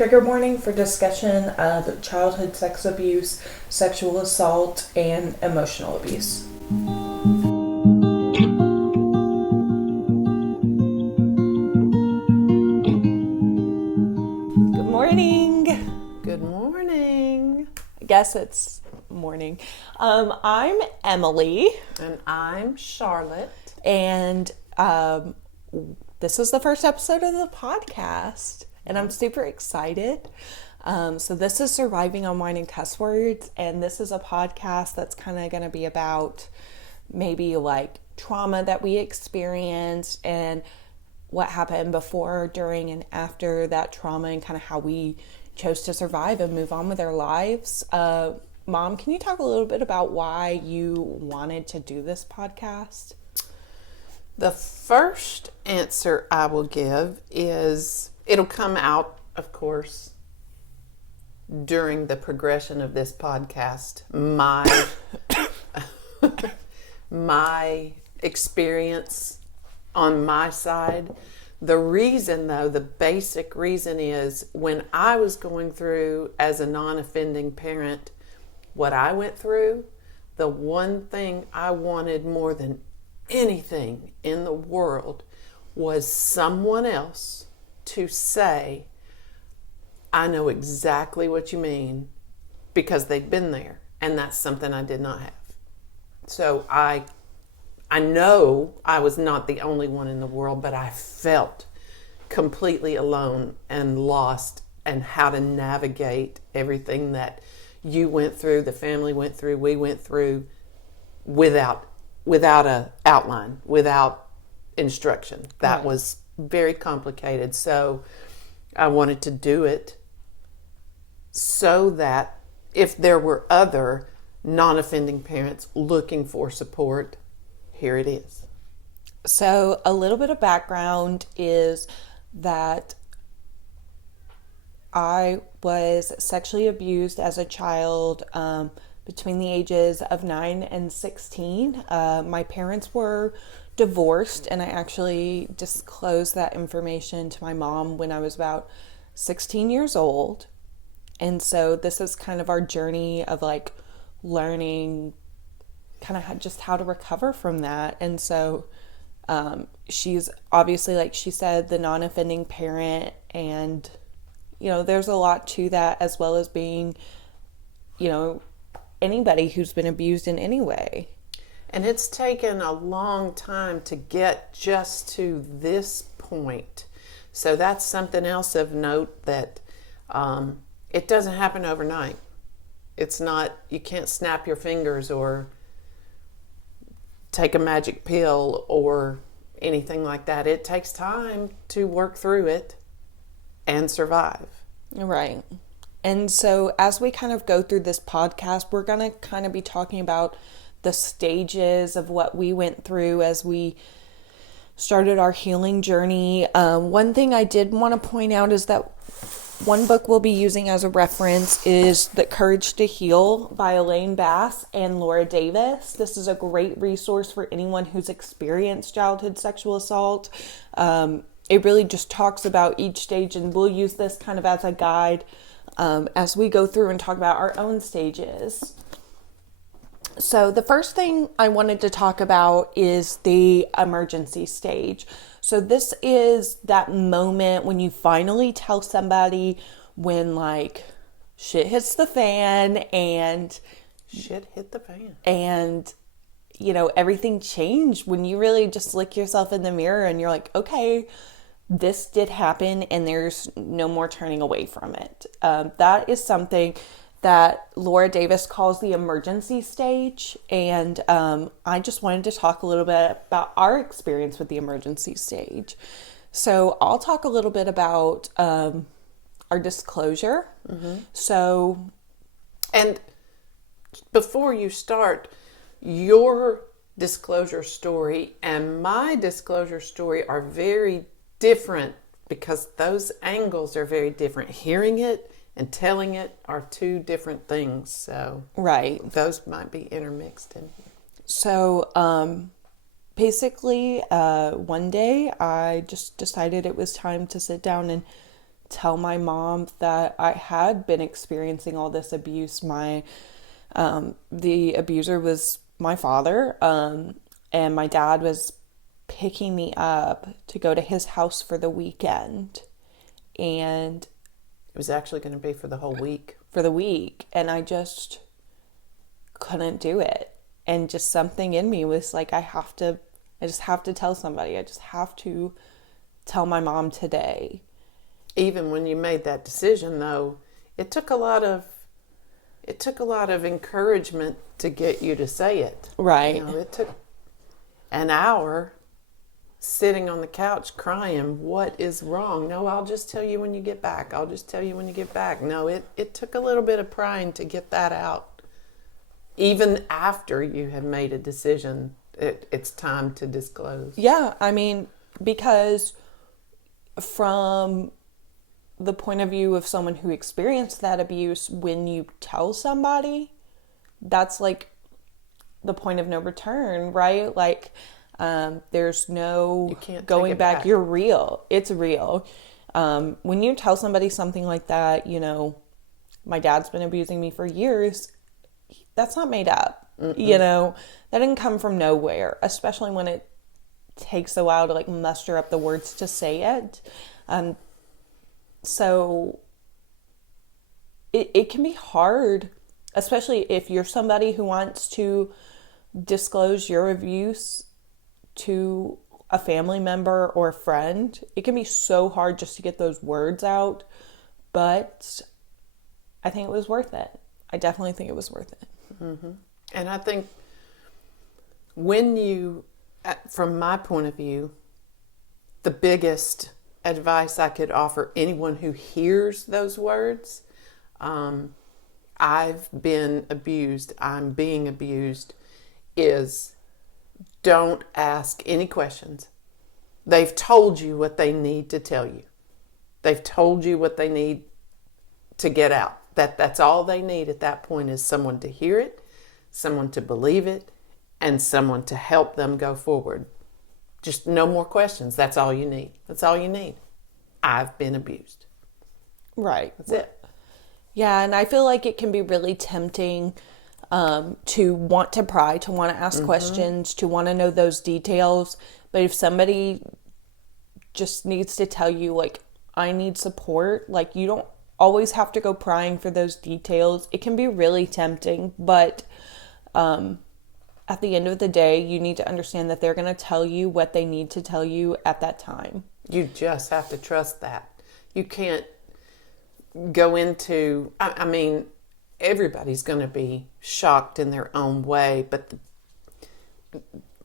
Trigger warning for discussion of childhood sex abuse, sexual assault, and emotional abuse. Good morning. Good morning. I guess it's morning. I'm Emily. And I'm Charlotte. And this is the first episode of the podcast. And I'm super excited. So this is Surviving on Wine and Cuss Words. And this is a podcast that's kind of going to be about maybe like trauma that we experienced and what happened before, during, and after that trauma, and kind of how we chose to survive and move on with our lives. Mom, can you talk a little bit about why you wanted to do this podcast? The first answer I will give is, it'll come out, of course, during the progression of this podcast, my experience on my side. The reason, though, the basic reason is, when I was going through as a non-offending parent what I went through, the one thing I wanted more than anything in the world was someone else to say, I know exactly what you mean, because they'd been there, and that's something I did not have. So I know I was not the only one in the world, but I felt completely alone and lost, and how to navigate everything that you went through, the family went through, we went through, without a outline, without instruction. That Right. was very complicated. So I wanted to do it so that if there were other non-offending parents looking for support, here it is. So a little bit of background is that I was sexually abused as a child between the ages of 9 and 16. My parents were divorced, and I actually disclosed that information to my mom when I was about 16 years old. And so this is kind of our journey of like learning kind of just how to recover from that. And so she's obviously, like she said, the non-offending parent, and there's a lot to that, as well as being anybody who's been abused in any way. And it's taken a long time to get just to this point. So that's something else of note, that it doesn't happen overnight. It's not, you can't snap your fingers or take a magic pill or anything like that. It takes time to work through it and survive. Right. And so as we kind of go through this podcast, we're going to kind of be talking about the stages of what we went through as we started our healing journey. One thing I did want to point out is that one book we'll be using as a reference is The Courage to Heal by Elaine Bass and Laura Davis. This is a great resource for anyone who's experienced childhood sexual assault. It really just talks about each stage, and we'll use this kind of as a guide as we go through and talk about our own stages. So the first thing I wanted to talk about is the emergency stage. So this is that moment when you finally tell somebody, when like shit hits the fan and Shit hit the fan. And everything changed, when you really just look yourself in the mirror and you're like, okay, this did happen and there's no more turning away from it. That is something that Laura Davis calls the emergency stage. And I just wanted to talk a little bit about our experience with the emergency stage. So I'll talk a little bit about our disclosure. Mm-hmm. So, and before you start, your disclosure story and my disclosure story are very different, because those angles are very different. Hearing it and telling it are two different things. So right, those might be intermixed in here. So basically, one day I just decided it was time to sit down and tell my mom that I had been experiencing all this abuse. The abuser was my father, and my dad was picking me up to go to his house for the weekend. And it was actually going to be for the whole week. For the week. And I just couldn't do it. And just something in me was like, I just have to tell somebody. I just have to tell my mom today. Even when you made that decision, though, it took a lot of encouragement to get you to say it. Right. You know, it took an hour sitting on the couch crying, what is wrong? No, I'll just tell you when you get back. I'll just tell you when you get back. No, it took a little bit of prying to get that out. Even after you have made a decision, it's time to disclose. Yeah, I mean, because from the point of view of someone who experienced that abuse, when you tell somebody, that's like the point of no return, right? Like, there's no going back. You're real. It's real. When you tell somebody something like that, you know, my dad's been abusing me for years, that's not made up. Mm-mm. You know, that didn't come from nowhere, especially when it takes a while to like muster up the words to say it. So it can be hard, especially if you're somebody who wants to disclose your abuse to a family member or a friend. It can be so hard just to get those words out, but I think it was worth it. I definitely think it was worth it. Mm-hmm. And I think from my point of view, the biggest advice I could offer anyone who hears those words, I've been abused, I'm being abused, is don't ask any questions. They've told you what they need to tell you. They've told you what they need to get out. That's all they need at that point, is someone to hear it, someone to believe it, and someone to help them go forward. Just no more questions. That's all you need. That's all you need. I've been abused. Right. That's it. Yeah, and I feel like it can be really tempting to want to pry, to want to ask mm-hmm. questions, to want to know those details. But if somebody just needs to tell you, like, I need support, like, you don't always have to go prying for those details. It can be really tempting, but at the end of the day, you need to understand that they're going to tell you what they need to tell you at that time. You just have to trust that. You can't go into, I mean, everybody's going to be shocked in their own way, but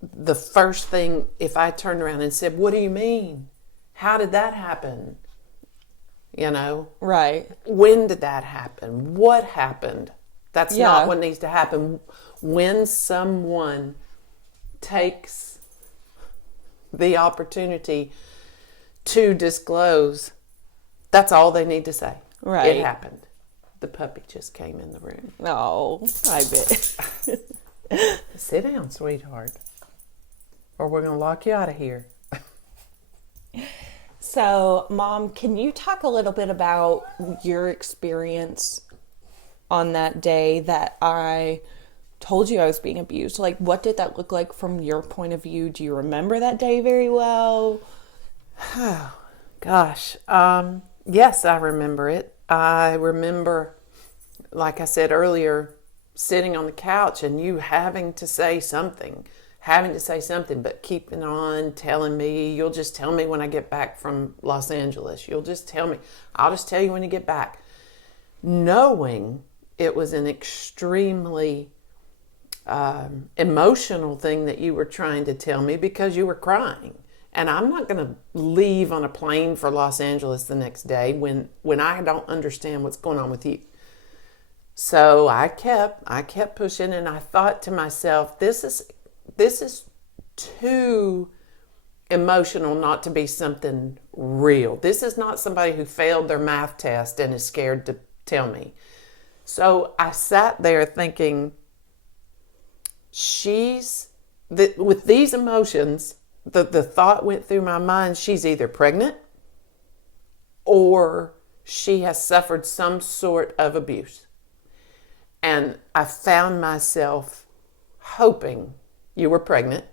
the first thing, if I turned around and said, what do you mean? How did that happen? You know? Right. When did that happen? What happened? That's not what needs to happen. When someone takes the opportunity to disclose, that's all they need to say. Right. It happened. The puppy just came in the room. Oh, I bet. Sit down, sweetheart, or we're going to lock you out of here. So, Mom, can you talk a little bit about your experience on that day that I told you I was being abused? Like, what did that look like from your point of view? Do you remember that day very well? Oh, gosh. Yes, I remember it. I remember, like I said earlier, sitting on the couch and you having to say something, but keeping on telling me, you'll just tell me when I get back from Los Angeles. You'll just tell me. I'll just tell you when you get back. Knowing it was an extremely emotional thing that you were trying to tell me because you were crying. And I'm not going to leave on a plane for Los Angeles the next day when I don't understand what's going on with you. So I kept pushing, and I thought to myself, this is too emotional not to be something real. This is not somebody who failed their math test and is scared to tell me. So I sat there thinking, with these emotions, the thought went through my mind, she's either pregnant or she has suffered some sort of abuse. And I found myself hoping you were pregnant,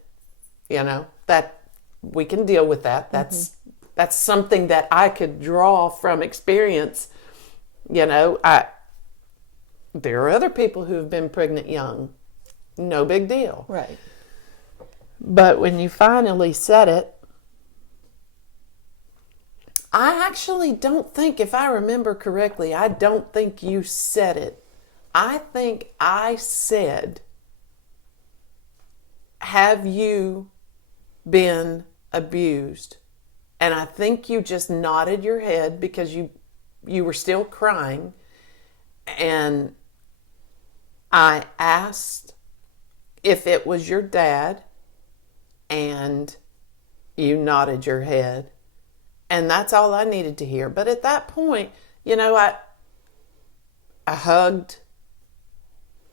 that we can deal with that. That's something that I could draw from experience. There are other people who have been pregnant young. No big deal. Right. But when you finally said it, I actually don't think, if I remember correctly, I don't think you said it. I think I said, have you been abused? And I think you just nodded your head because you were still crying. And I asked if it was your dad, and you nodded your head. And that's all I needed to hear. But at that point, I hugged.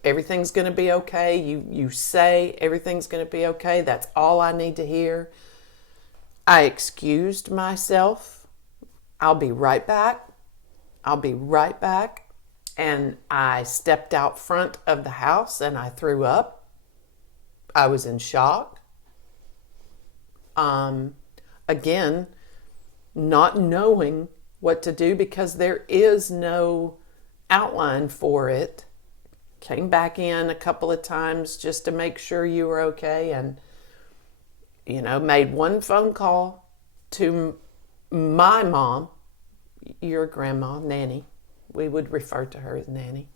Everything's going to be okay. You say everything's going to be okay. That's all I need to hear. I excused myself. I'll be right back. And I stepped out front of the house and I threw up. I was in shock. Again, not knowing what to do because there is no outline for it. Came back in a couple of times just to make sure you were okay, and made one phone call to my mom, your grandma, Nanny. We would refer to her as Nanny.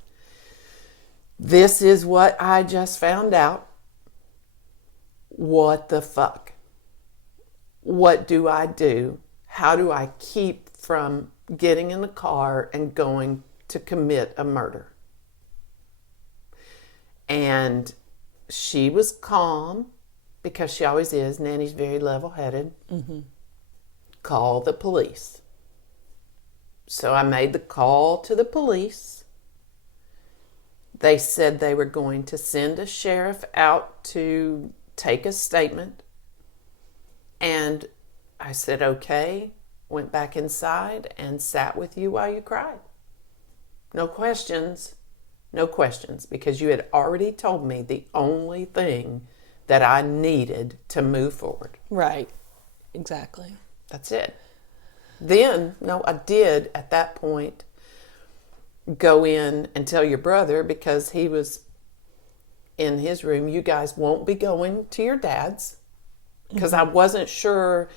This is what I just found out. What the fuck? What do I do? How do I keep from getting in the car and going to commit a murder? And she was calm, because she always is. Nanny's very level-headed. Mm-hmm. Call the police. So I made the call to the police. They said they were going to send a sheriff out to take a statement. And I said, okay. Went back inside and sat with you while you cried. No questions. No questions, because you had already told me the only thing that I needed to move forward. Right. Exactly. That's it. Then, I did at that point go in and tell your brother, because he was in his room, you guys won't be going to your dad's, because I wasn't sure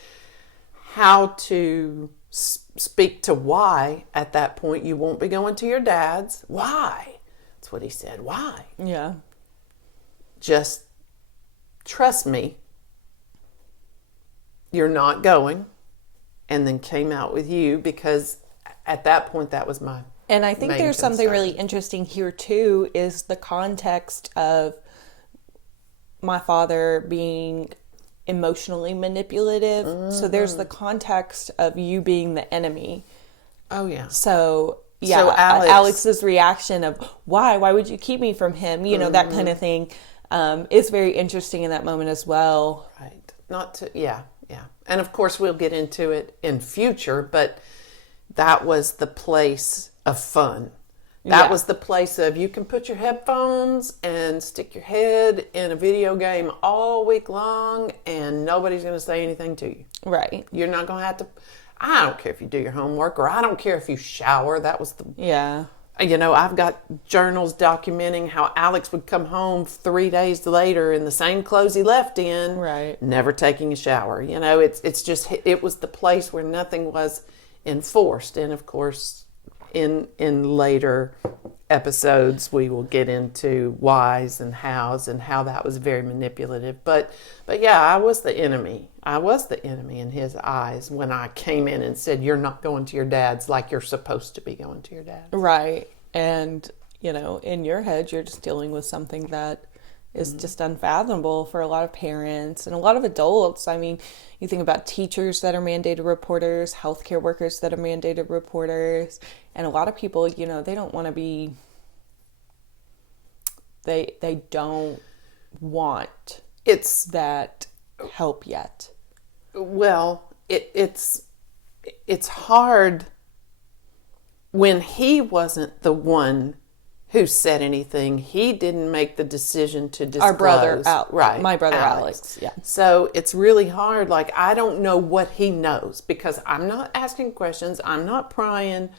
how to speak to why at that point. You won't be going to your dad's. Why? That's what he said. Why? Yeah. Just trust me. You're not going. And then came out with you, because at that point that was my And I think main there's something concern. really interesting here too, is the context of my father being emotionally manipulative. Mm-hmm. So there's the context of you being the enemy. Oh yeah. So yeah, so Alex's reaction of why would you keep me from him? That kind of thing is very interesting in that moment as well. Right. Yeah. And of course we'll get into it in future, but that was the place of fun. That was the place of, you can put your headphones and stick your head in a video game all week long and nobody's going to say anything to you. Right. You're not going to have to, I don't care if you do your homework, or I don't care if you shower. That was the... Yeah. I've got journals documenting how Alex would come home 3 days later in the same clothes he left in. Right. Never taking a shower. It's just, it was the place where nothing was enforced. And of course, in later episodes, we will get into whys and hows and how that was very manipulative. But yeah, I was the enemy. I was the enemy in his eyes when I came in and said, you're not going to your dad's like you're supposed to be going to your dad's. Right. And, in your head, you're just dealing with something that is just unfathomable for a lot of parents and a lot of adults. I mean, you think about teachers that are mandated reporters, healthcare workers that are mandated reporters, and a lot of people, they don't want to be, they don't want that help yet. Well, it's hard when he wasn't the one who said anything, he didn't make the decision to disclose. Our brother, right? My brother Alex. Yeah. So it's really hard. Like, I don't know what he knows because I'm not asking questions. I'm not prying.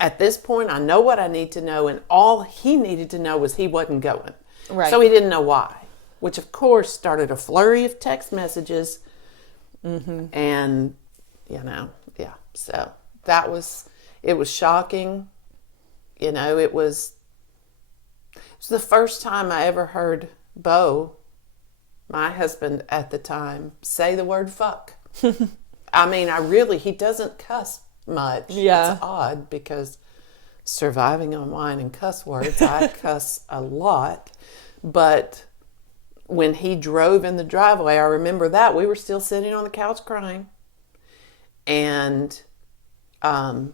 At this point, I know what I need to know, and all he needed to know was he wasn't going. Right. So he didn't know why, which of course started a flurry of text messages. And, yeah. So it was shocking. It was the first time I ever heard Bo, my husband at the time, say the word fuck. I mean, he doesn't cuss much. Yeah. It's odd because surviving on wine and cuss words, I cuss a lot. But when he drove in the driveway, I remember that we were still sitting on the couch crying. And I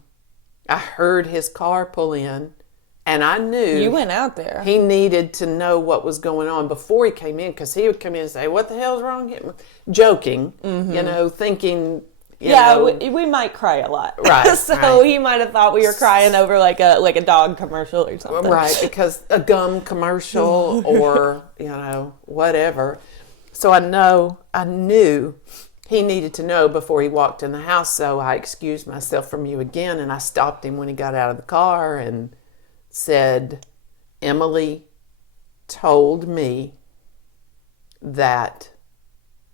heard his car pull in, and I knew You went out there. he needed to know what was going on before he came in, because he would come in and say, "What the hell's wrong here?" Joking, thinking, we might cry a lot. Right. So right. he might have thought we were crying over like a dog commercial or something. Right, because a gum commercial or, whatever. So I knew he needed to know before he walked in the house. So I excused myself from you again, and I stopped him when he got out of the car and said, "Emily told me that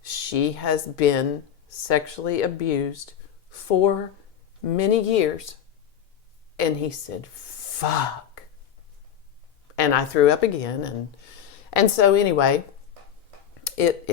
she has been sexually abused for many years." And he said, "Fuck." And I threw up again. And so anyway, it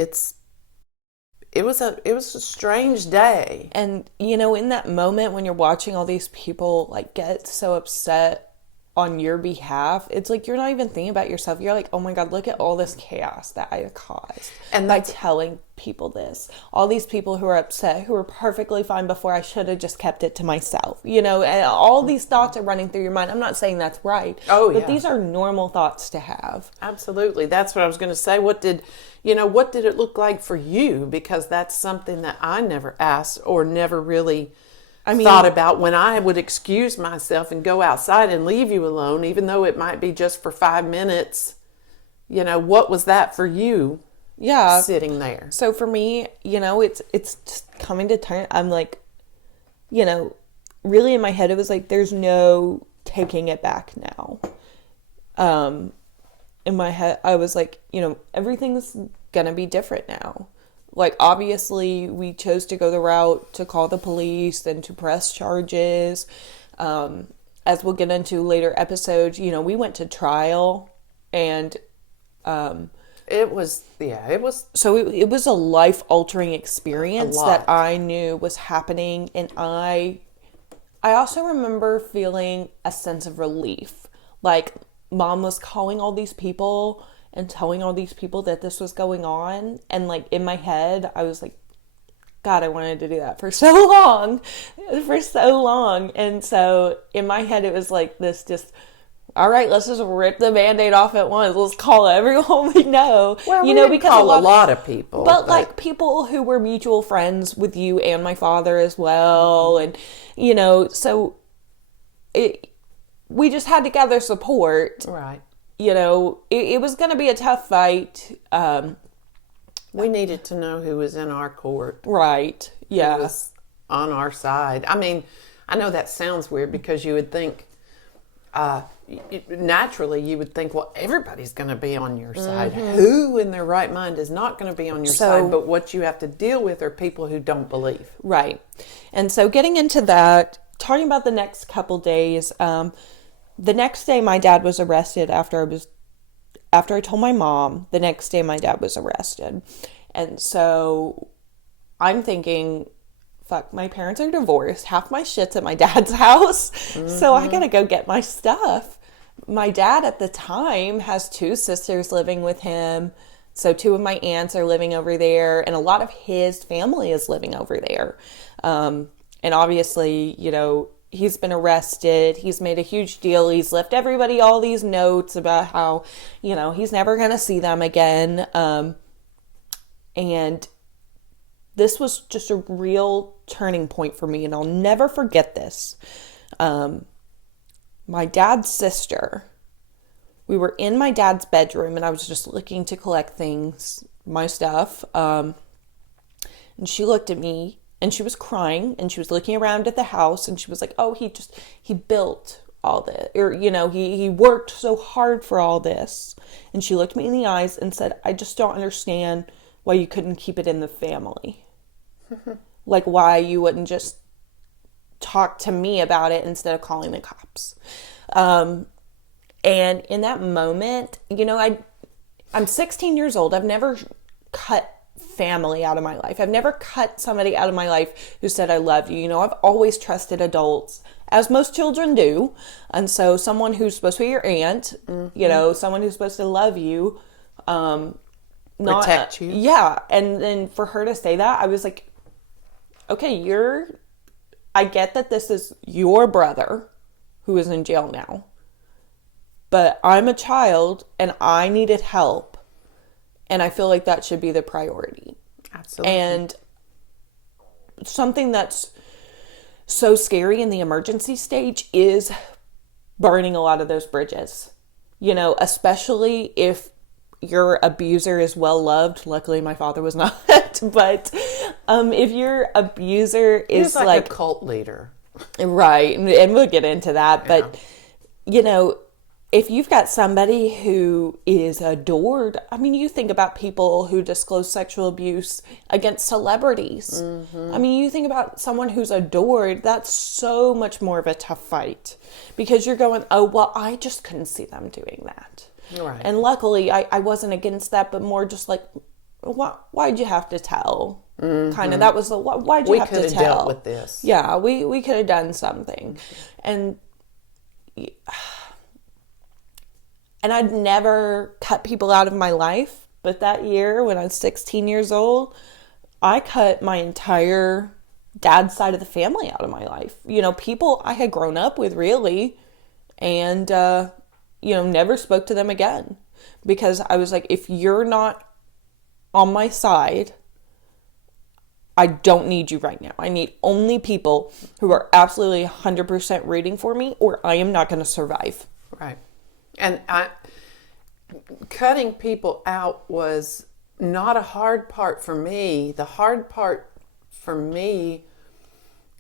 was a strange day. And in that moment when you're watching all these people like get so upset on your behalf, it's like you're not even thinking about yourself. You're like, oh my God, look at all this chaos that I caused. And by telling people this, all these people who are upset, who were perfectly fine before, I should have just kept it to myself, and all these thoughts are running through your mind. I'm not saying that's right. But these are normal thoughts to have. Absolutely. That's what I was going to say. What did it look like for you? Because that's something that I never asked or never really thought about when I would excuse myself and go outside and leave you alone, even though it might be just for 5 minutes. What was that for you? Yeah. Sitting there. So for me, it's just coming to turn. I'm like, really in my head, it was like, there's no taking it back now. In my head, I was like, everything's going to be different now. Like, obviously, we chose to go the route to call the police and to press charges. As we'll get into later episodes, we went to trial, and it was. So it was a life-altering experience that I knew was happening, and I also remember feeling a sense of relief. Like, Mom was calling all these people and telling all these people that this was going on. And like in my head, I was like, God, I wanted to do that for so long. And so in my head, it was like this just, all right, let's just rip the Band-Aid off at once. Let's call everyone we know. Well, we because call a lot of people. But like people who were mutual friends with you and my father as well. And, so we just had to gather support. Right. It was going to be a tough fight. We needed to know who was in our court. Right. Yeah. Who was on our side. I mean, I know that sounds weird because you would think, naturally, you would think, well, everybody's going to be on your side. Mm-hmm. Who in their right mind is not going to be on your side? But what you have to deal with are people who don't believe. Right. And so getting into that, talking about the next couple days, the next day my dad was arrested after I told my mom. The next day my dad was arrested. And so I'm thinking, fuck, my parents are divorced. Half my shit's at my dad's house. Mm-hmm. So I gotta go get my stuff. My dad at the time has 2 sisters living with him. So 2 of my aunts are living over there, and a lot of his family is living over there. And obviously, he's been arrested. He's made a huge deal. He's left everybody all these notes about how, he's never going to see them again. And this was just a real turning point for me, and I'll never forget this. my dad's sister, we were in my dad's bedroom and I was just looking to collect things, my stuff. And she looked at me and she was crying and she was looking around at the house and she was like, oh, he built all this, or, he worked so hard for all this. And she looked me in the eyes and said, I just don't understand why you couldn't keep it in the family. Like, why you wouldn't just talk to me about it instead of calling the cops. And in that moment, I'm 16 years old. I've never cut family out of my life. I've never cut somebody out of my life who said, I love you. I've always trusted adults, as most children do. And so someone who's supposed to be your aunt, someone who's supposed to love you, protect you. Yeah. And then for her to say that, I was like, okay, I get that this is your brother who is in jail now, but I'm a child and I needed help. And I feel like that should be the priority. Absolutely. And something that's so scary in the emergency stage is burning a lot of those bridges, especially if your abuser is well loved. Luckily, my father was not, but if your abuser is like a cult leader, right? And we'll get into that, but if you've got somebody who is adored, I mean, you think about people who disclose sexual abuse against celebrities. I mean, you think about someone who's adored, that's so much more of a tough fight because you're going, oh, well, I just couldn't see them doing that. Right. And luckily, I wasn't against that, but more just like, why'd you have to tell? Kind of, that was the, why'd you have to tell? We could have dealt with this. Yeah, we could have done something. And I'd never cut people out of my life, but that year when I was 16 years old, I cut my entire dad's side of the family out of my life. People I had grown up with, really, and never spoke to them again because I was like, if you're not on my side, I don't need you right now. I need only people who are absolutely 100% rooting for me, or I am not going to survive. Right. And cutting people out was not a hard part for me. The hard part for me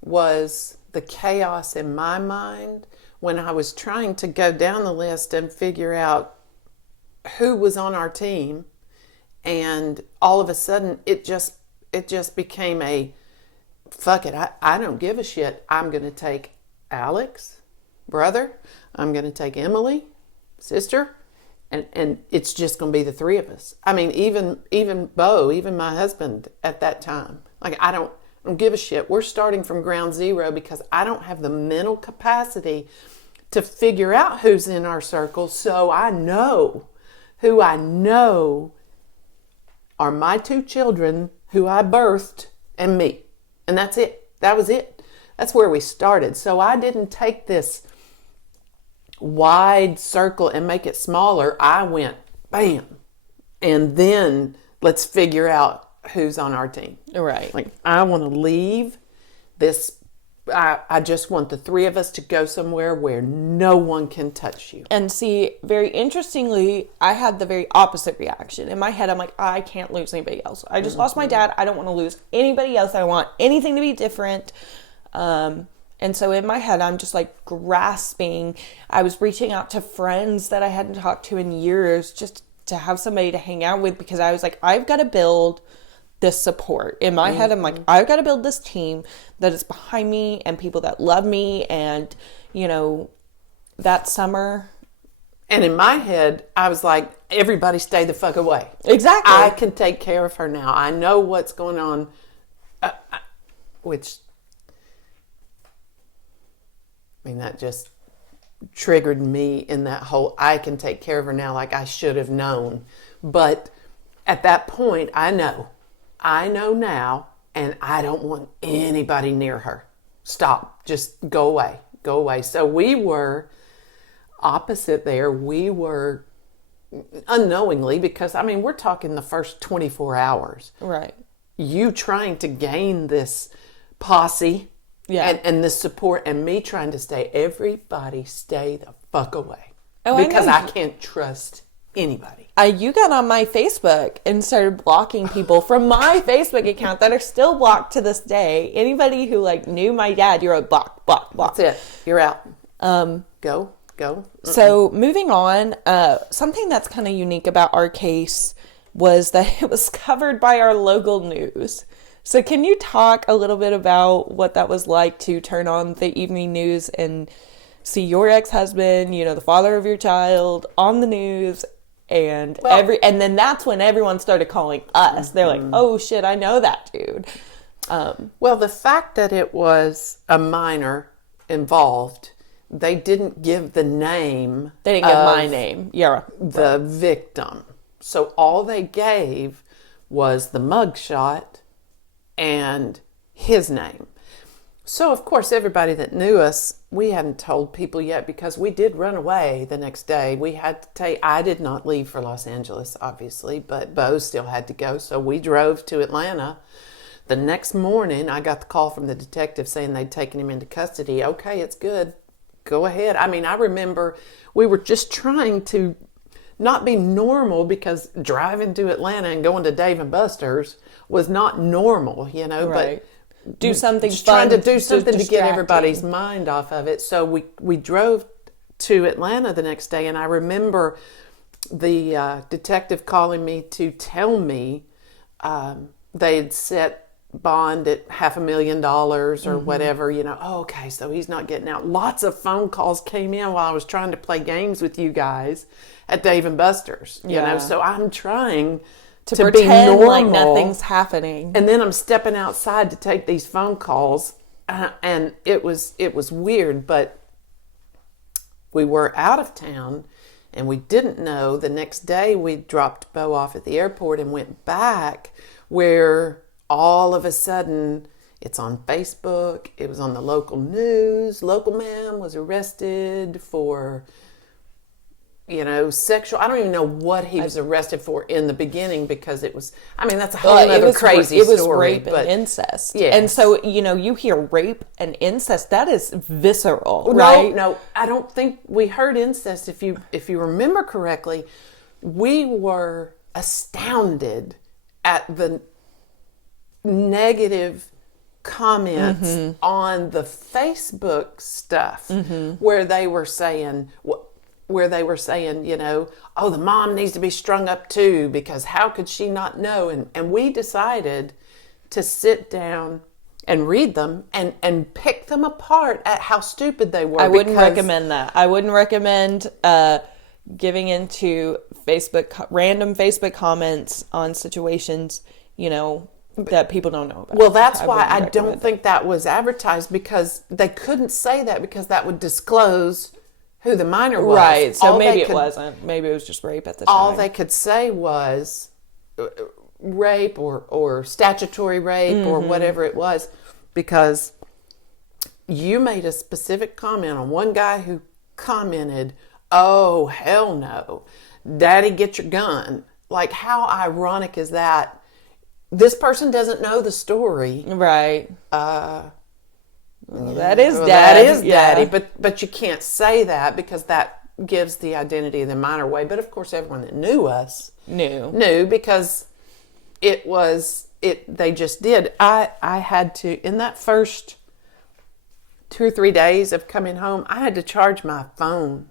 was the chaos in my mind when I was trying to go down the list and figure out who was on our team. And all of a sudden, it just became a, fuck it, I don't give a shit. I'm going to take Alex, brother. I'm going to take Emily, sister. And it's just going to be the three of us. I mean, even Bo, even my husband at that time. Like, I don't give a shit. We're starting from ground zero because I don't have the mental capacity to figure out who's in our circle. So I know who I know are my two children who I birthed and me. And that's it. That was it. That's where we started. So I didn't take this wide circle and make it smaller. I went bam, and then let's figure out who's on our team. Right. Like, I want to leave this. I just want the three of us to go somewhere where no one can touch you. And see, very interestingly, I had the very opposite reaction. In my head, I'm like, I can't lose anybody else. I just lost my dad. I don't want to lose anybody else. I don't want anything to be different. And so in my head, I'm just like grasping. I was reaching out to friends that I hadn't talked to in years just to have somebody to hang out with because I was like, I've got to build this support. In my head, I'm like, I've got to build this team that is behind me and people that love me. And, that summer. And in my head, I was like, everybody stay the fuck away. Exactly. I can take care of her now. I know what's going on. Which, I mean, that just triggered me in that whole, I can take care of her now, like I should have known. But at that point, I know now, and I don't want anybody near her. Stop. Just go away. Go away. So we were opposite there. We were unknowingly, because, I mean, we're talking the first 24 hours. Right. You trying to gain this posse Yeah. And the support and me trying to everybody stay the fuck away. Oh, because I know. I can't trust anybody. You got on my Facebook and started blocking people from my Facebook account that are still blocked to this day. Anybody who like knew my dad, you're a block. That's it. You're out. Go. So moving on, something that's kind of unique about our case was that it was covered by our local news. So can you talk a little bit about what that was like to turn on the evening news and see your ex-husband, the father of your child, on the news, and and then that's when everyone started calling us. They're like, "Oh shit, I know that dude." Well, the fact that it was a minor involved, they didn't give the name. They didn't give my name. Yeah, the victim. So all they gave was the mugshot and his name. So, of course, everybody that knew us, we hadn't told people yet because we did run away the next day. We had to take, I did not leave for Los Angeles, obviously, but Bo still had to go. So we drove to Atlanta. The next morning, I got the call from the detective saying they'd taken him into custody. Okay, it's good. Go ahead. I mean, I remember we were just trying to not be normal because driving to Atlanta and going to Dave & Buster's was not normal, right. But do something just fun, trying to do something to get distracting. everybody's mind off of it. So we drove to Atlanta the next day, and I remember the detective calling me to tell me they had set bond at $500,000 or whatever. Oh, okay, so he's not getting out. Lots of phone calls came in while I was trying to play games with you guys at Dave & Buster's. So I'm trying to pretend be normal, like nothing's happening. And then I'm stepping outside to take these phone calls, and it was weird, but we were out of town, and we didn't know. The next day, we dropped Bo off at the airport and went back, where all of a sudden, it's on Facebook, it was on the local news. Local man was arrested for sexual. I don't even know what he was arrested for in the beginning because it was. I mean, that's a whole other crazy story. It was rape and incest. Yes. And so you hear rape and incest. That is visceral, right? No, I don't think we heard incest. If you remember correctly, we were astounded at the negative comments on the Facebook stuff where they were saying. Oh, the mom needs to be strung up too, because how could she not know? And we decided to sit down and read them and pick them apart at how stupid they were. I wouldn't recommend that. I wouldn't recommend giving into random Facebook comments on situations, that people don't know about. Well, that's why I don't think that was advertised, because they couldn't say that because that would disclose who the minor was. Right, so maybe it wasn't. Maybe it was just rape at the time. All they could say was rape or statutory rape or whatever it was, because you made a specific comment on one guy who commented, "Oh, hell no. Daddy, get your gun." Like, how ironic is that? This person doesn't know the story. Right. That is Daddy. That is Daddy, but you can't say that because that gives the identity of the minor away. But of course, everyone that knew us knew because they just did. I had to, in that first 2 or 3 days of coming home, I had to charge my phone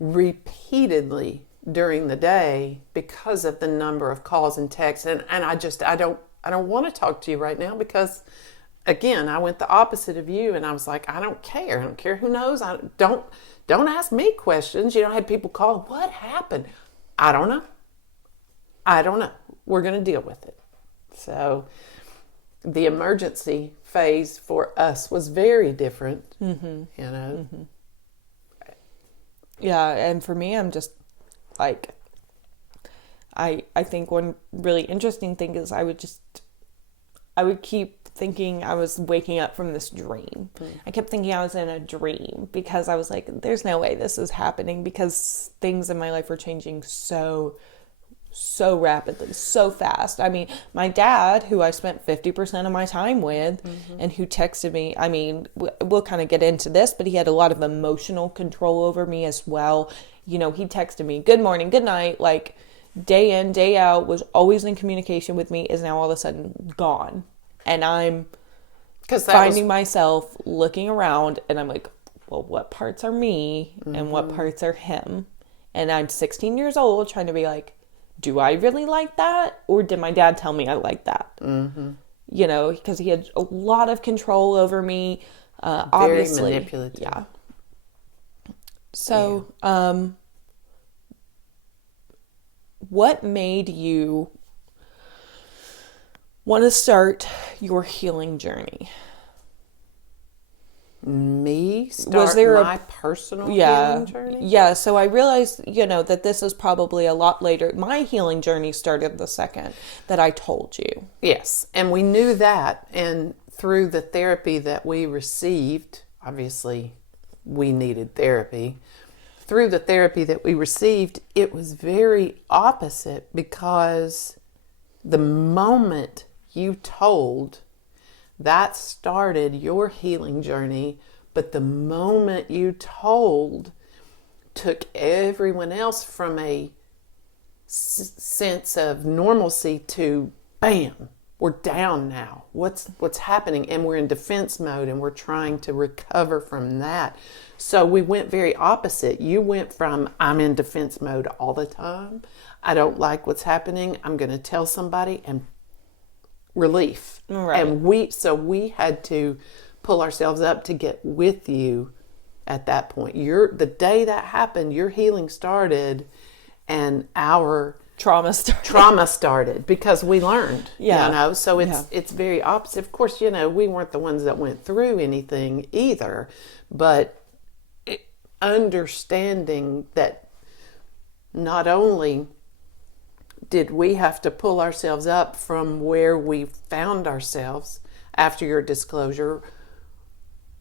repeatedly during the day because of the number of calls and texts. And I don't want to talk to you right now because, again, I went the opposite of you, and I was like, I don't care. I don't care who knows. Don't ask me questions. I had people call, what happened? I don't know. We're going to deal with it. So the emergency phase for us was very different, Yeah, and for me, I'm just like, I think one really interesting thing is I would keep thinking I was waking up from this dream. I kept thinking I was in a dream because I was like, there's no way this is happening, because things in my life were changing so so rapidly, so fast. I mean, my dad, who I spent 50% of my time with, and who texted me, I mean, we'll kind of get into this, but he had a lot of emotional control over me as well. You know, he texted me, good morning, good night, like day in, day out, was always in communication with me, is now all of a sudden gone. And I'm finding myself looking around, and I'm like, well, what parts are me and what parts are him? And I'm 16 years old trying to be like, do I really like that? Or did my dad tell me I like that? You know, because he had a lot of control over me. Obviously. Very manipulative. Yeah. So, what made you want to start your healing journey? Me start my personal healing journey? Yeah, so I realized, you know, that this is probably a lot later. My healing journey started the second that I told you. Yes, and we knew that, and through the therapy that we received, obviously we needed therapy. Through the therapy that we received, it was very opposite, because the moment you told, that started your healing journey, but the moment you told took everyone else from a sense of normalcy to bam, we're down now. What's happening? And we're in defense mode, and we're trying to recover from that. So we went very opposite. You went from, I'm in defense mode all the time, I don't like what's happening, I'm going to tell somebody, and relief. Right. And we had to pull ourselves up to get with you at that point. The day that happened, your healing started, and our Trauma started because we learned. Yeah. You know, so it's very opposite. Of course, you know, we weren't the ones that went through anything either, but understanding that not only did we have to pull ourselves up from where we found ourselves after your disclosure,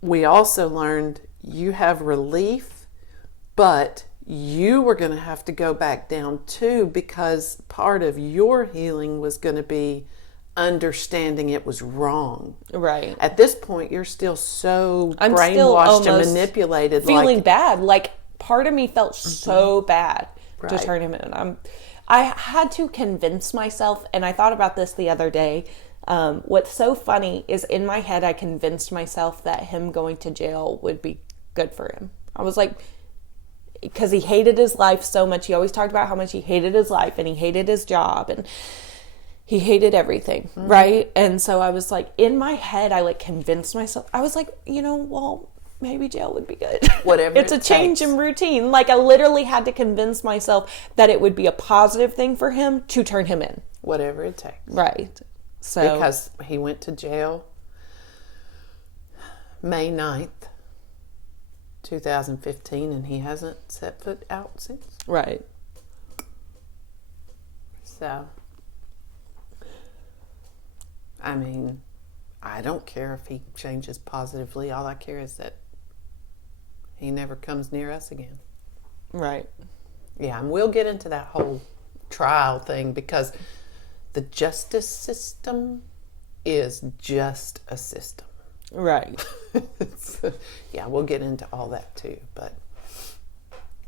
we also learned you have relief, but you were going to have to go back down too, because part of your healing was going to be understanding it was wrong. Right. At this point, you're still so I'm brainwashed still and manipulated. Feeling bad. Like, part of me felt so bad to turn him in. I had to convince myself, and I thought about this the other day. What's so funny is, in my head, I convinced myself that him going to jail would be good for him. I was like, because he hated his life so much. He always talked about how much he hated his life, and he hated his job, and he hated everything, right? And so I was like, in my head, I like convinced myself. I was like, you know, well, maybe jail would be good. Whatever it's a change in routine. Like, I literally had to convince myself that it would be a positive thing for him to turn him in. Whatever it takes. Right. So because he went to jail May 9th, 2015, and he hasn't set foot out since. Right. So, I mean, I don't care if he changes positively. All I care is that he never comes near us again. Right. Yeah, and we'll get into that whole trial thing, because the justice system is just a system. Right. Yeah, we'll get into all that too. But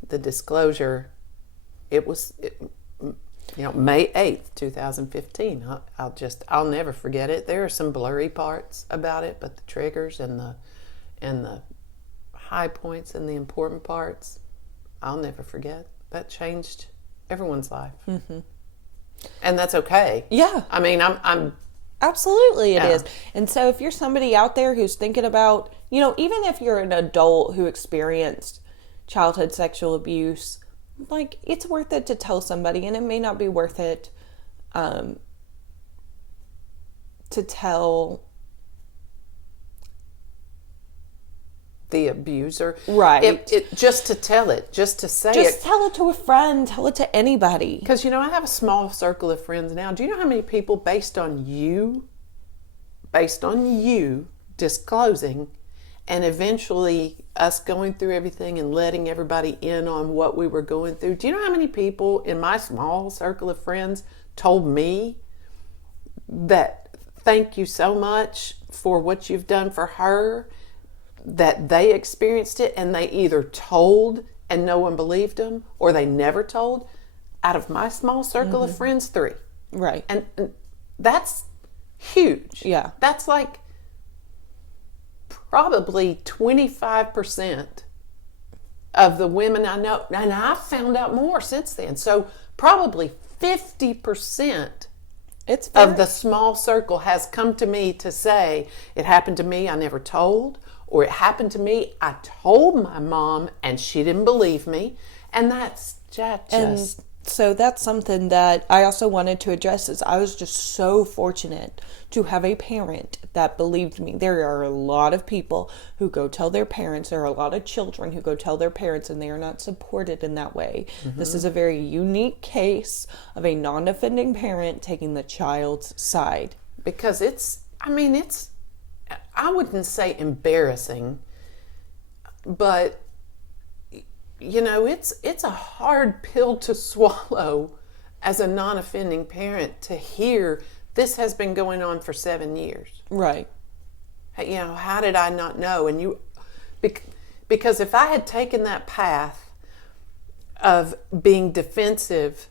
the disclosure, May 8th, 2015. I'll never forget it. There are some blurry parts about it, but the triggers and the high points and the important parts, I'll never forget. That changed everyone's life. Mm-hmm. And that's okay. Yeah. I mean, I'm absolutely it is. And so if you're somebody out there who's thinking about, you know, even if you're an adult who experienced childhood sexual abuse, like, it's worth it to tell somebody, and it may not be worth it to tell the abuser. Right. Just to tell it, just to say it. Just tell it to a friend, tell it to anybody. Because, you know, I have a small circle of friends now. Do you know how many people, based on you disclosing, and eventually us going through everything and letting everybody in on what we were going through. Do you know how many people in my small circle of friends told me that thank you so much for what you've done for her, that they experienced it and they either told and no one believed them, or they never told? Out of my small circle of friends, 3. Right. And that's huge. Yeah. That's like probably 25% of the women I know, and I've found out more since then. So probably 50% of the small circle has come to me to say, it happened to me, I never told, or it happened to me, I told my mom and she didn't believe me. And that's just... And so that's something that I also wanted to address, is I was just so fortunate to have a parent that believed me. There are a lot of people who go tell their parents. There are a lot of children who go tell their parents and they are not supported in that way. This is a very unique case of a non-offending parent taking the child's side. Because it's, I wouldn't say embarrassing, but it's a hard pill to swallow as a non-offending parent to hear this has been going on for 7 years. Right. How did I not know? And because if I had taken that path of being defensive,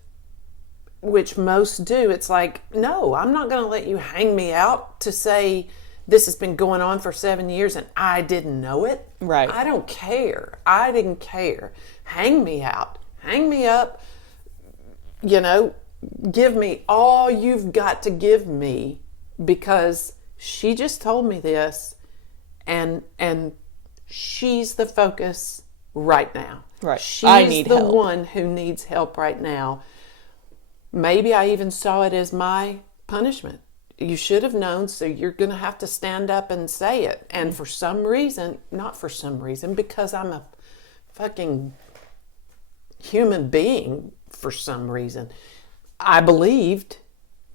which most do, it's like, no, I'm not going to let you hang me out to say this has been going on for 7 years and I didn't know it. Right. I don't care. I didn't care. Hang me out. Hang me up. Give me all you've got to give me, because she just told me this and she's the focus right now. Right. She's the one who needs help right now. Maybe I even saw it as my punishment. You should have known, so you're going to have to stand up and say it. And for some reason, not for some reason, because I'm a fucking human being for some reason, I believed,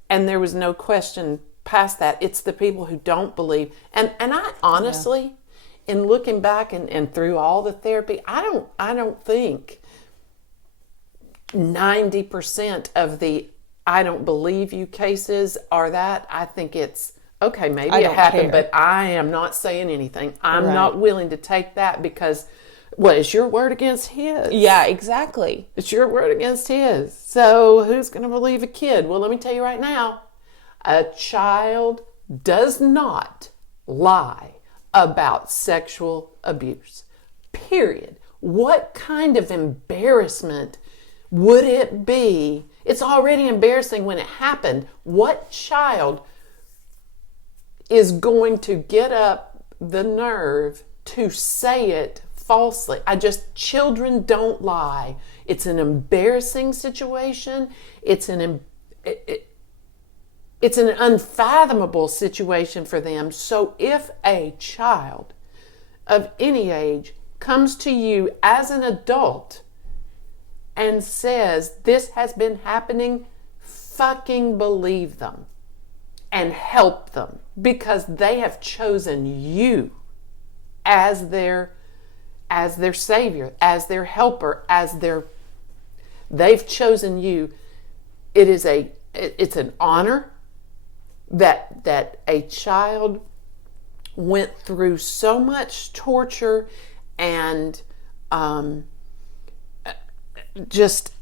and there was no question past that. It's the people who don't believe. And I honestly, in looking back and through all the therapy, I don't think 90% of the I don't believe you cases are that. I think it's, okay, maybe it happened, but I am not saying anything. I'm not willing to take that because, it's your word against his. Yeah, exactly. It's your word against his. So who's going to believe a kid? Well, let me tell you right now, a child does not lie about sexual abuse. Period. What kind of embarrassment would it be? It's already embarrassing when it happened. What child is going to get up the nerve to say it falsely? Children don't lie. It's an embarrassing situation. It's an unfathomable situation for them. So if a child of any age comes to you as an adult and says, this has been happening, fucking believe them and help them, because they have chosen you as their savior, as their helper, they've chosen you. It's an honor that a child went through so much torture and just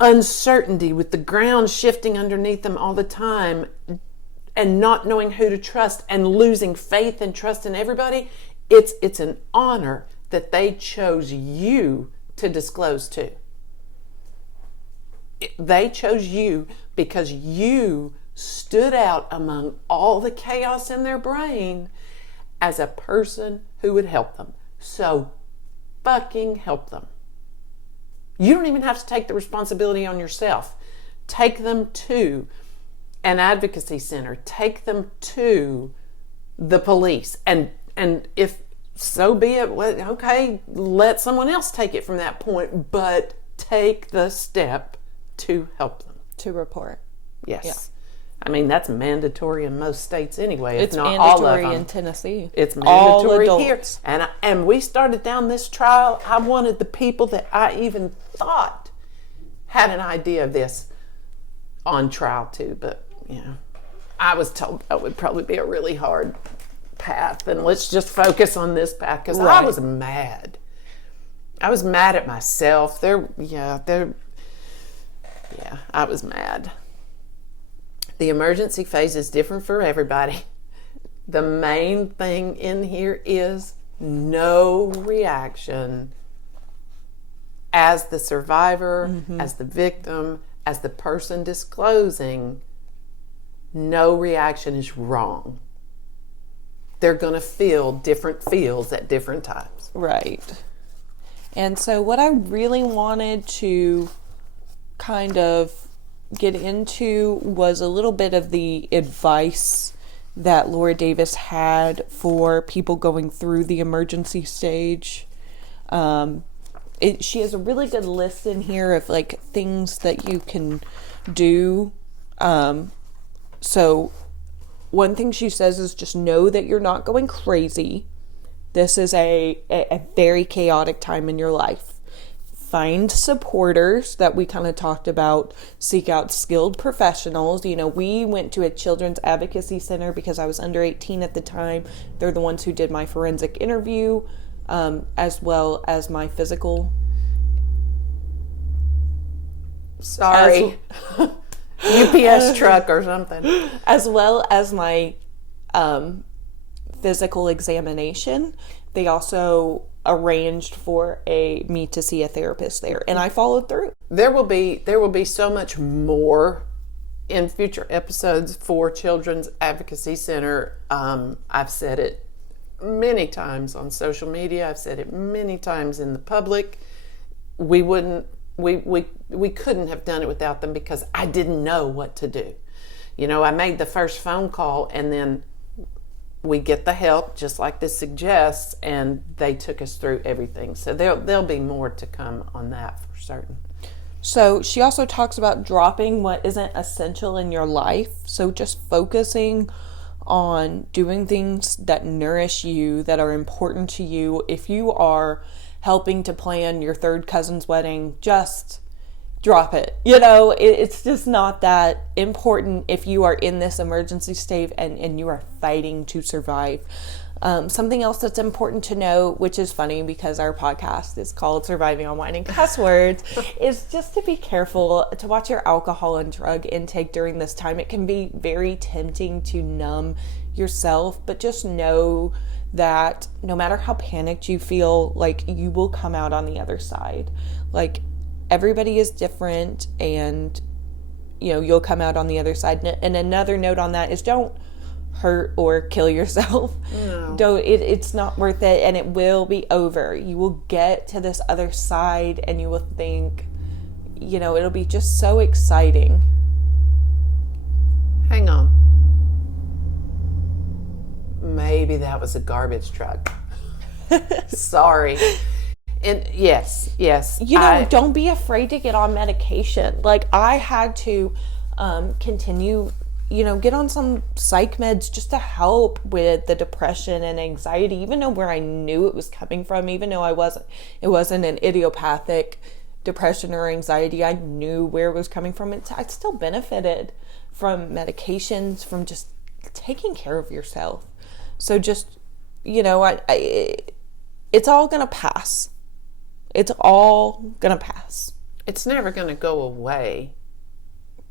uncertainty with the ground shifting underneath them all the time and not knowing who to trust and losing faith and trust in everybody. It's an honor that they chose you to disclose to. They chose you because you stood out among all the chaos in their brain as a person who would help them. So fucking help them. You don't even have to take the responsibility on yourself. Take them to an advocacy center. Take them to the police. And if so be it, okay, let someone else take it from that point, but take the step to help them. To report. Yes. I mean, that's mandatory in most states anyway. It's if not all of mandatory them. in Tennessee. It's All mandatory here. adults. And we started down this trial. I wanted the people that I even thought had an idea of this on trial too. But, I was told that would probably be a really hard path. And let's just focus on this path because I was mad. I was mad at myself. I was mad. The emergency phase is different for everybody. The main thing in here is no reaction as the survivor, as the victim, as the person disclosing. No reaction is wrong. They're going to feel different feels at different times. Right. And so what I really wanted to kind of get into was a little bit of the advice that Laura Davis had for people going through the emergency stage. She has a really good list in here of like things that you can do. So one thing she says is just know that you're not going crazy. This is a very chaotic time in your life. Find supporters that we kind of talked about. Seek out skilled professionals. We went to a children's advocacy center because I was under 18 at the time. They're the ones who did my forensic interview, as well as my physical. Sorry. UPS truck or something. As well as my physical examination. They also arranged for me to see a therapist there, and I followed through. There will be so much more in future episodes for Children's Advocacy Center. I've said it many times on social media. I've said it many times in the public. We couldn't have done it without them because I didn't know what to do. I made the first phone call and then we get the help just like this suggests, and they took us through everything. So there'll be more to come on that for certain. So she also talks about dropping what isn't essential in your life. So just focusing on doing things that nourish you, that are important to you. If you are helping to plan your third cousin's wedding, just drop it. It's just not that important if you are in this emergency state and you are fighting to survive. Something else that's important to know, which is funny because our podcast is called Surviving on Wine and Cuss Words, is just to be careful to watch your alcohol and drug intake during this time. It can be very tempting to numb yourself, but just know that no matter how panicked you feel, like, you will come out on the other side. Like, everybody is different, and you'll come out on the other side. And another note on that is don't hurt or kill yourself. No. It's not worth it, and it will be over. You will get to this other side and you will think, it'll be just so exciting. Hang on. Maybe that was a garbage truck. Sorry. And yes. Don't be afraid to get on medication. Like, I had to continue, get on some psych meds just to help with the depression and anxiety, even though where I knew it was coming from, even though it wasn't an idiopathic depression or anxiety. I knew where it was coming from. I still benefited from medications, from just taking care of yourself. So just, it's all going to pass. It's all going to pass. It's never going to go away.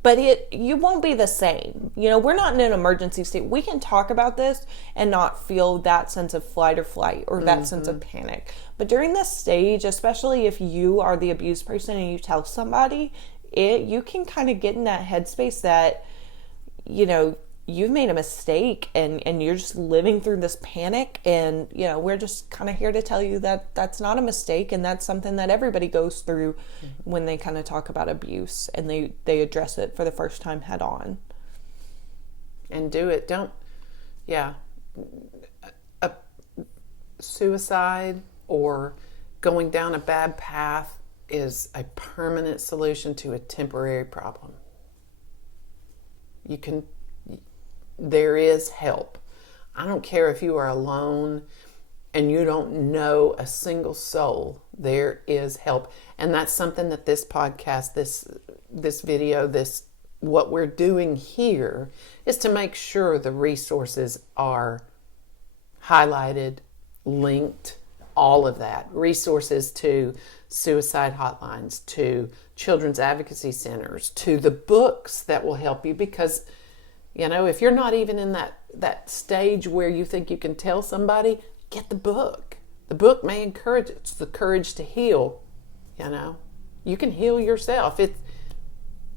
But you won't be the same. We're not in an emergency state. We can talk about this and not feel that sense of flight or flight or that sense of panic. But during this stage, especially if you are the abused person and you tell somebody, you can kind of get in that headspace that, you've made a mistake and you're just living through this panic. And, we're just kind of here to tell you that that's not a mistake. And that's something that everybody goes through when they kind of talk about abuse and they address it for the first time head on. And do it. Suicide or going down a bad path is a permanent solution to a temporary problem. You can there is help. I don't care if you are alone and you don't know a single soul, there is help. And that's something that this podcast, this video, what we're doing here is to make sure the resources are highlighted, linked, all of that. Resources to suicide hotlines, to children's advocacy centers, to the books that will help you, because if you're not even in that stage where you think you can tell somebody, get the book. The book may encourage it. It's the courage to heal. You can heal yourself.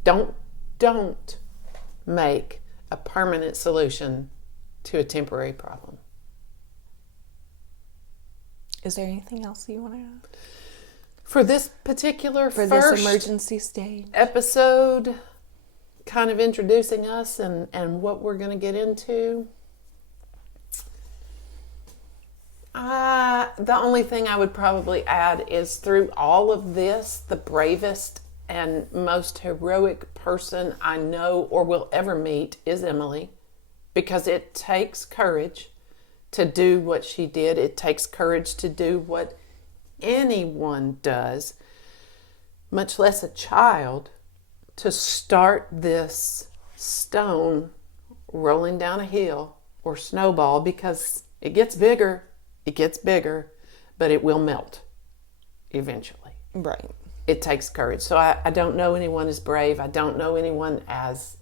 Don't make a permanent solution to a temporary problem. Is there anything else you want to add? For this particular this emergency stage episode, kind of introducing us and what we're going to get into, the only thing I would probably add is, through all of this, the bravest and most heroic person I know or will ever meet is Emily, because it takes courage to do what she did. It takes courage to do what anyone does, much less a child, to start this stone rolling down a hill or snowball, because it gets bigger, but it will melt eventually. Right. It takes courage. So I don't know anyone as brave. I don't know anyone as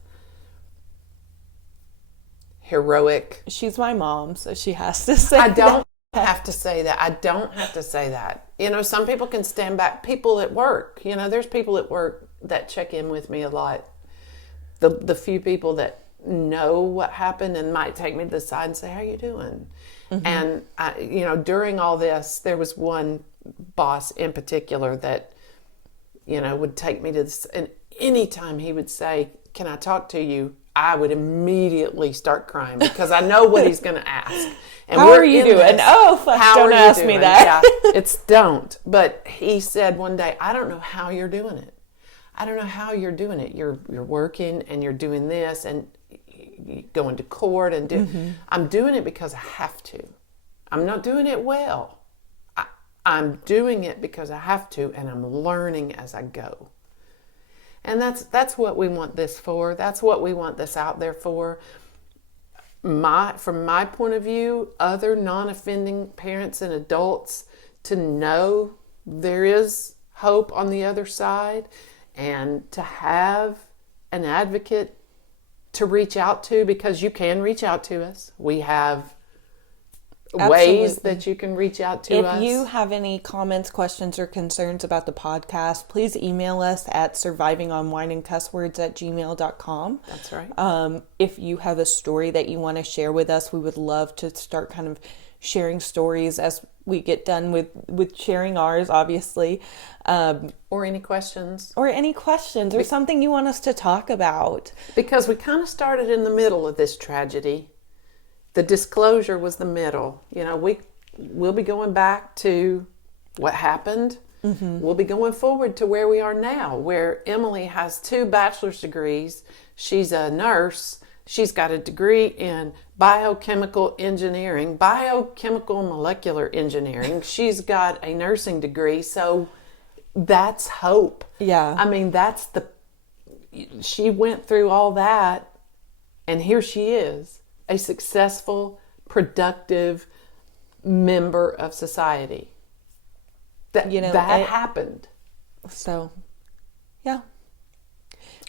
heroic. She's my mom, so she has to say I don't have to say that. I don't have to say that. Some people can stand back. People at work, there's people at work that check in with me a lot. The few people that know what happened and might take me to the side and say, "How you doing?" Mm-hmm. And during all this, there was one boss in particular that would take me to this, and anytime he would say, "Can I talk to you?" I would immediately start crying, because I know what he's going to ask. And how are you doing? Don't ask me that. Yeah, don't. But he said one day, "I don't know how you're doing it. I don't know how you're doing it. You're working and you're doing this and you going to court and mm-hmm. I'm doing it because I have to. I'm not doing it well. I'm doing it because I have to, and I'm learning as I go." And that's what we want this for. That's what we want this out there for. From my point of view, other non-offending parents and adults to know there is hope on the other side, and to have an advocate to reach out to, because you can reach out to us. We have ways that you can reach out to us. If you have any comments, questions, or concerns about the podcast, please email us at survivingonwineandcusswords@gmail.com. That's right. If you have a story that you want to share with us, we would love to start kind of sharing stories as we get done with sharing ours, obviously. Or any questions. Or something you want us to talk about. Because we kind of started in the middle of this tragedy. The disclosure was the middle. We'll be going back to what happened. Mm-hmm. We'll be going forward to where we are now, where Emily has 2 bachelor's degrees. She's a nurse. She's got a degree in biochemical molecular engineering. She's got a nursing degree. So that's hope. Yeah. I mean, she went through all that, and here she is, a successful, productive member of society. That happened. So, yeah.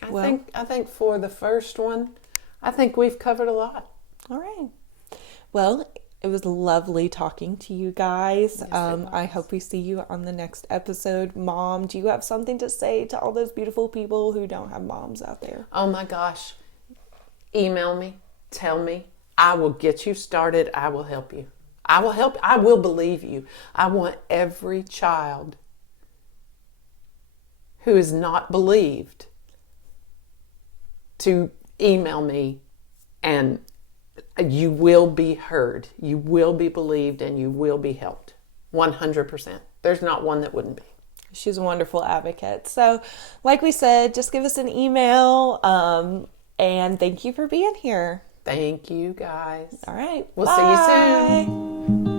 I think for the first one, I think we've covered a lot. All right. Well, it was lovely talking to you guys. Yes, I hope we see you on the next episode. Mom, do you have something to say to all those beautiful people who don't have moms out there? Oh my gosh. Email me. Tell me. I will get you started. I will help you. I will believe you. I want every child who is not believed to email me, and you will be heard. You will be believed, and you will be helped. 100%. There's not one that wouldn't be. She's a wonderful advocate. So, like we said, just give us an email, and thank you for being here. Thank you, guys. All right. We'll see you soon.